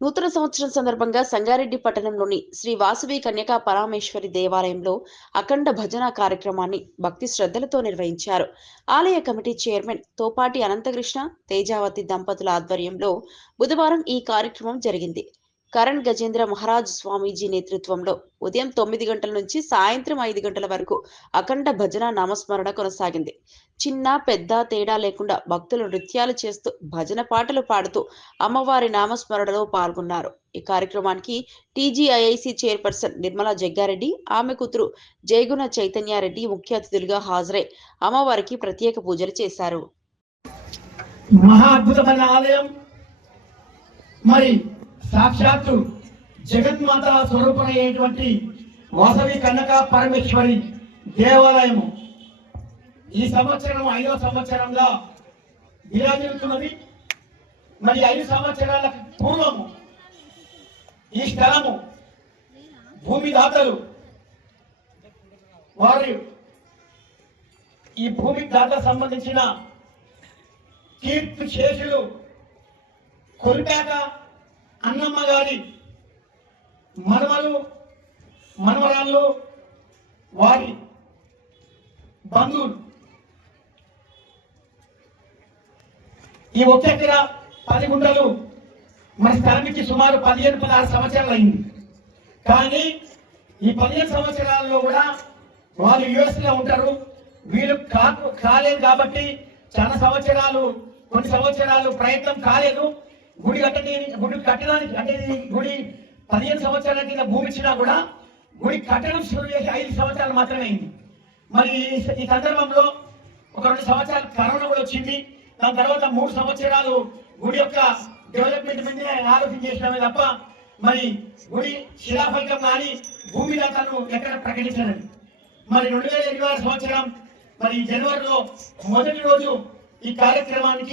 నూతన సంవత్సరం సందర్భంగా సంగారెడ్డి పట్టణంలోని శ్రీ వాసవి కన్యకా పరమేశ్వరి దేవాలయంలో అఖండ భజన కార్యక్రమాన్ని భక్తి శ్రద్ధలతో నిర్వహించారు. ఆలయ కమిటీ చైర్మన్ తోపాటి అనంతకృష్ణ, తేజావతి దంపతుల ఆధ్వర్యంలో బుధవారం ఈ కార్యక్రమం జరిగింది. కరణ్ గజేంద్ర మహారాజ్ స్వామీజీ నేతృత్వంలో ఉదయం 9 గంటల నుంచి సాయంత్రం 5 గంటల వరకు అఖండ భజన నామస్మరణ కొనసాగింది. చిన్న పెద్ద తేడా లేకుండా భక్తులు నృత్యాలు చేస్తూ భజన పాటలు పాడుతూ అమ్మవారి నామస్మరణలో పాల్గొన్నారు. ఈ కార్యక్రమానికి టీజీఐఐసి చైర్పర్సన్ నిర్మలా జగ్గారెడ్డి, ఆమె కూతురు జయగుణ చైతన్యారెడ్డి ముఖ్య అతిథులుగా హాజరై అమ్మవారికి ప్రత్యేక పూజలు చేశారు. మహా అద్భుతమైన ఆలయం, మరి సాక్షాత్తు జగన్మాత స్వరూపమైనటువంటి వాసవి కన్యకా పరమేశ్వరి దేవాలయము ఈ సంవత్సరం 5వ సంవత్సరంగా విరాజిల్లుతున్నది. మరి 5 సంవత్సరాల పూర్వము ఈ స్థలము భూమి దాతలు వారు ఈ భూమి దాత సంబంధించిన కీర్తి శేషులు కొలిపాక అన్నమ్మ గారి మనవలు మనవరాళ్ళు వారి బంధువులు ఈ ఒక్క ఎకరా 10 గుంటలు మన స్థలానికి సుమారు 15-16 సంవత్సరాలు అయింది. కానీ ఈ 15 సంవత్సరాల్లో కూడా వారు యుఎస్ లో ఉంటారు. వీళ్ళు కాలేదు కాబట్టి చాలా సంవత్సరాలు, కొన్ని సంవత్సరాలు ప్రయత్నం కాలేదు. గుడి కట్టడానికి అంటే గుడి 15 సంవత్సరాల కింద భూమి ఇచ్చినా కూడా గుడి కట్టడం శురు చేసి 5 సంవత్సరాలు మాత్రమే అయింది. మరి ఈ సందర్భంలో ఒక 2 సంవత్సరాలు కరోనా కూడా వచ్చింది. దాని తర్వాత 3 సంవత్సరాలు గుడి యొక్క డెవలప్మెంట్ మీద ఆలోచన చేసినామే తప్ప మరి గుడి శిలాఫలకం కానీ భూమి దాతను ఎక్కడ ప్రకటించాలని. మరి 2026 సంవత్సరం మరి జనవరిలో మొదటి రోజు ఈ కార్యక్రమానికి